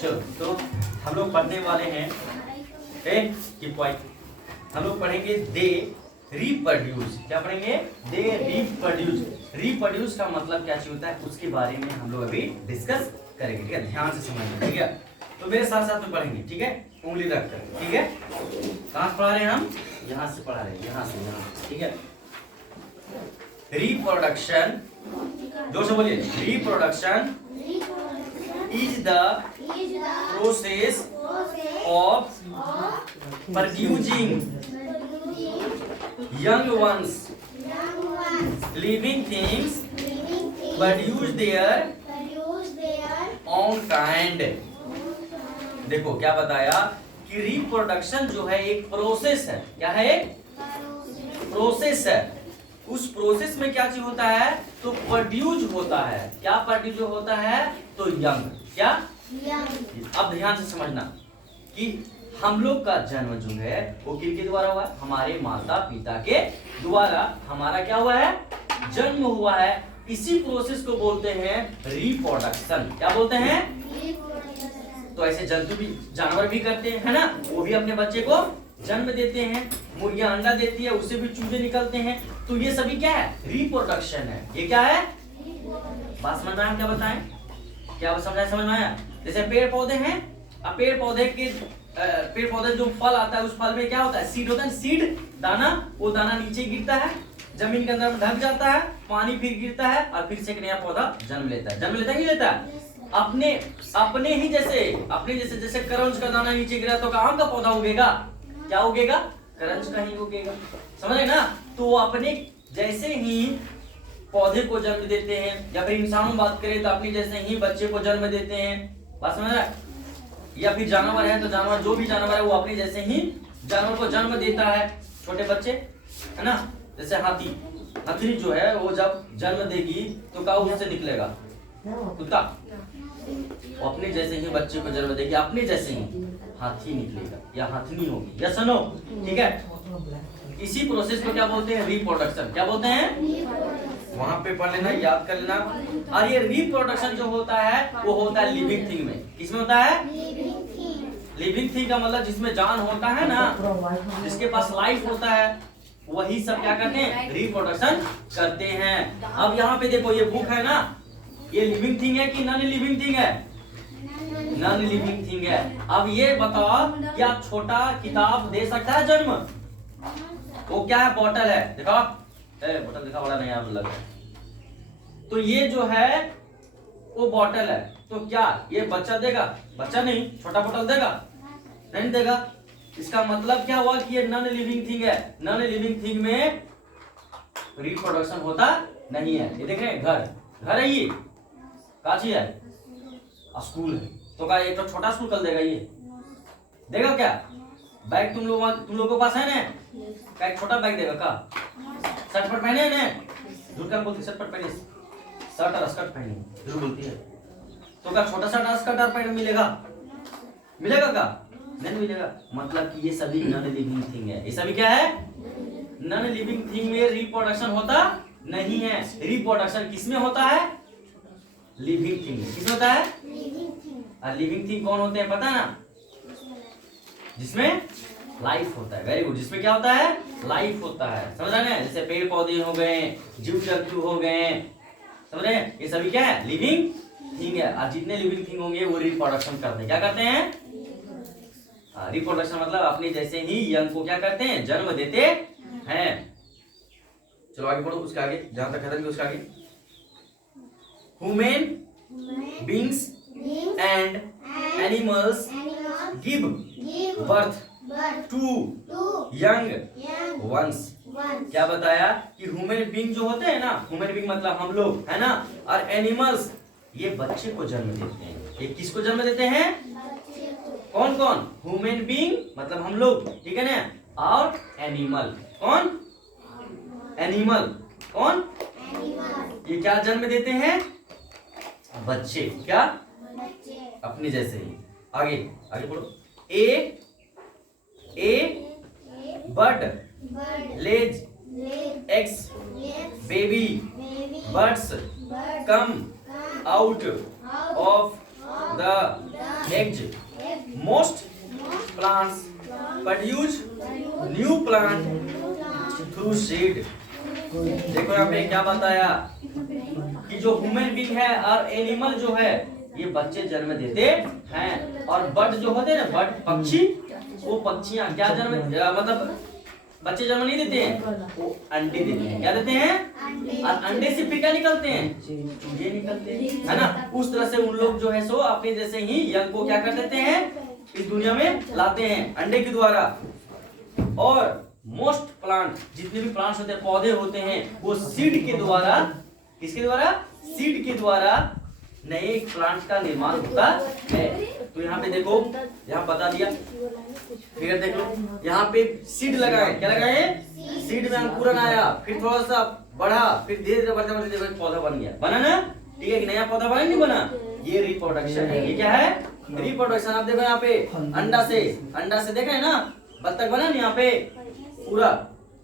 चलो तो हम लोग पढ़ने वाले हैं हम लोग पढ़ेंगे दे रिप्रोड्यूस। क्या पढ़ेंगे? They reproduce. रिप्रोड्यूस का मतलब क्या चीज होता है उसके बारे में हम लोग अभी डिस्कस करेंगे। ठीक है, ध्यान से समझना। ठीक है, तो मेरे साथ साथ में पढ़ेंगे। ठीक है, उंगली रख कर। ठीक है, कहाँ से पढ़ा रहे हैं हम? यहाँ से पढ़ा रहे हैं, यहाँ से यहाँ। ठीक है, रिप्रोडक्शन, जोर से बोलिए। Reproduction is the process of producing young ones, living things produce their own kind। देखो क्या बताया कि रिप्रोडक्शन जो है एक प्रोसेस है। क्या है? एक प्रोसेस है। उस प्रोसेस में क्या चीज होता है? तो प्रोड्यूस होता है। क्या प्रोड्यूस होता है? तो यंग। क्या? अब ध्यान से समझना कि हम लोग का जन्म जो है वो किसके द्वारा हुआ है? हमारे माता पिता के द्वारा हमारा क्या हुआ है? जन्म हुआ है। इसी प्रोसेस को बोलते हैं रिप्रोडक्शन। क्या बोलते हैं? तो ऐसे जंतु भी, जानवर भी करते हैं, है ना? वो भी अपने बच्चे को जन्म देते हैं। मुर्गियां अंडा देती है, उससे भी चूजे निकलते हैं। तो ये सभी क्या है? रिप्रोडक्शन है। ये क्या है? बात समझ में आया? क्या बताएं? क्या समझ में आया? जैसे पेड़ पौधे हैं, अब पेड़ पौधे जो फल आता है उस फल में क्या होता है? सीड होता है। सीड दाना, वो दाना नीचे गिरता है, जमीन के अंदर ढक जाता है, पानी फिर गिरता है और फिर से एक नया पौधा जन्म लेता है। जन्म लेता है नहीं लेता? अपने ही जैसे करंज का दाना नीचे गिरा तो आम का पौधा उगेगा। क्या उगेगा? करंज का ही उगेगा। समझ रहे ना? तो अपने जैसे ही पौधे को जन्म देते हैं, या फिर इंसानों बात करें तो अपने जैसे ही बच्चे को जन्म देते हैं। बात समझ रहा है? या फिर जानवर है तो जानवर, जो भी जानवर है वो अपने जैसे ही जानवर को जन्म देता है। छोटे बच्चे, है ना? जैसे हथनी जो है वो जब जन्म देगी तो क्या उससे निकलेगा? कुत्ता। वो अपने जैसे ही बच्चे को जन्म देगी, अपने जैसे ही हाथी निकलेगा या हथनी होगी। या सुनो, ठीक है? इसी प्रोसेस को क्या बोलते हैं? रिप्रोडक्शन। क्या बोलते हैं? वहां पे पढ़ लेना, याद कर लेना। और ये रिप्रोडक्शन जो होता है वो होता है लिविंग थिंग में। किसमें होता है? लिविंग थिंग का मतलब जिसमें जान होता है ना, जिसके पास लाइफ होता है, वही सब क्या करते हैं? रिप्रोडक्शन करते हैं। अब यहाँ पे देखो, ये बुक है ना, ये लिविंग थिंग है कि नॉन लिविंग थिंग है? नॉन लिविंग थिंग है। अब ये बताओ, क्या छोटा किताब दे सकता है जन्म? वो क्या है? बॉटल है। देखो, बोतल दिखा, बड़ा नहीं लग रहा है। तो ये जो है वो बॉटल है। तो क्या ये बच्चा देगा? बच्चा नहीं, छोटा बोतल देगा? नहीं देगा। इसका मतलब क्या हुआ कि ये नॉन लिविंग थिंग है। नॉन लिविंग थिंग में रिप्रोडक्शन होता नहीं है। ये देख रहे हैं, घर है। ये काची है? स्कूल है। तो क्या एक तो छोटा स्कूल कर देगा? ये देगा क्या? बैग तुम लोगों के पास है ना? क्या एक छोटा बैग देगा? का शर्ट पर पहने है? झूठ क्या बोलती? शर्ट पर पहने, शर्ट और स्कर्ट पहनी, झूठ बोलती है। तो क्या छोटा शर्ट और स्कर्ट और पैंट मिलेगा? का नहीं मिलेगा। मतलब कि ये सभी नॉन लिविंग थिंग है। ये सभी क्या है? नॉन लिविंग थिंग में रिप्रोडक्शन होता नहीं है। रिप्रोडक्शन किसमें होता है? Living thing. किसमें होता है? और लिविंग थिंग कौन होते हैं पता है ना? जिसमें लाइफ होता है। Very good. जिसमें क्या होता है? लाइफ होता है। समझ रहे हैं? जैसे पेड़ पौधे हो गए, जीव जंतु हो गए, समझ रहे हैं? ये सभी क्या है? लिविंग थिंग है। और जितने लिविंग थिंग होंगे वो रिप्रोडक्शन करते हैं। क्या करते हैं? रिप्रोडक्शन मतलब अपने जैसे ही यंग को क्या करते हैं? जन्म देते हैं। चलो आगे पढ़ो, उसके आगे जहां तक खत्म किया उसके आगे। Human beings and animals give birth to young ones. क्या बताया कि ह्यूमन बीइंग जो होते हैं ना, ह्यूमन बीइंग मतलब हम लोग, है ना? और एनिमल्स ये बच्चे को जन्म देते हैं। ये किसको जन्म देते हैं? कौन कौन? ह्यूमन बीइंग मतलब हम लोग, ठीक है ना? और एनिमल कौन? एनिमल कौन? ये क्या जन्म देते हैं? बच्चे। क्या? अपने जैसे ही। आगे पढ़ो। ए bird Lay's eggs, baby birds come out of the eggs. Most plants produce new plant through seed. देखो यहाँ पे क्या बताया कि जो ह्यूमन बीइंग है और एनिमल जो है ये बच्चे जन्म देते हैं, और बर्ड जो होते हैं ना, बर्ड पक्षी, वो पक्षियां क्या जन्म मतलब बच्चे जन्म नहीं देते हैं, वो अंडे देते हैं। क्या देते हैं? और अंडे से फिर क्या निकलते हैं? चूजे निकलते हैं, है ना। उस तरह से उन लोग जो है सो अपने जैसे ही यंग को क्या कर देते हैं, इस दुनिया में लाते हैं अंडे के द्वारा। और मोस्ट प्लांट, जितने भी प्लांट्स होते हैं, पौधे होते हैं, वो सीड के द्वारा, किसके द्वारा? सीड के द्वारा नए प्लांट का निर्माण होता है। तो यहाँ पे देखो, यहाँ बता दिया, फिर देख लो यहाँ पे सीड लगाए। क्या लगाए? सीड में अंकुरन आया, फिर थोड़ा सा बढ़ा, फिर धीरे धीरे बढ़ते बढ़ते पौधा बन गया। बना ना? ठीक है कि नया पौधा बना नहीं बना? ये रिप्रोडक्शन है। ये क्या है? रिप्रोडक्शन। आप देखो यहाँ पे अंडा से देख रहे हैं ना, बत्तख बना ना यहाँ पे, पूरा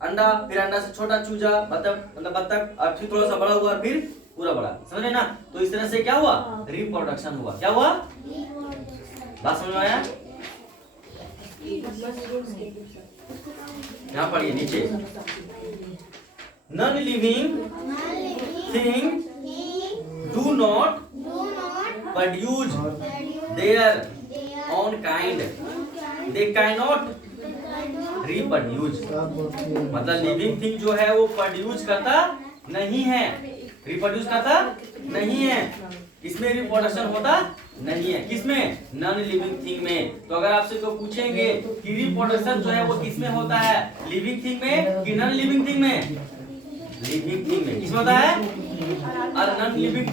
अंडा, फिर अंडा से छोटा चूजा, बत्तख मतलब बत्तख, और फिर थोड़ा सा बड़ा हुआ, फिर पूरा बड़ा, समझे ना। तो इस तरह से क्या हुआ? रिप्रोडक्शन हुआ। क्या हुआ? बात समझ में आया? यहाँ पढ़िए नीचे, non living thing do not produce their own kind, they can not reproduce. मतलब लिविंग थिंग जो है वो प्रोड्यूस करता नहीं है, रिप्रोड्यूस करता नहीं है, इसमें रिप्रोडक्शन होता नहीं है। किसमें? नॉन लिविंग थिंग में। तो अगर आपसे को पूछेंगे कि रिप्रोडक्शन जो है वो किसमें होता है, लिविंग थिंग में कि नॉन लिविंग थिंग में? लिविंग थिंग में। किसमें होता है? और नॉन लिविंग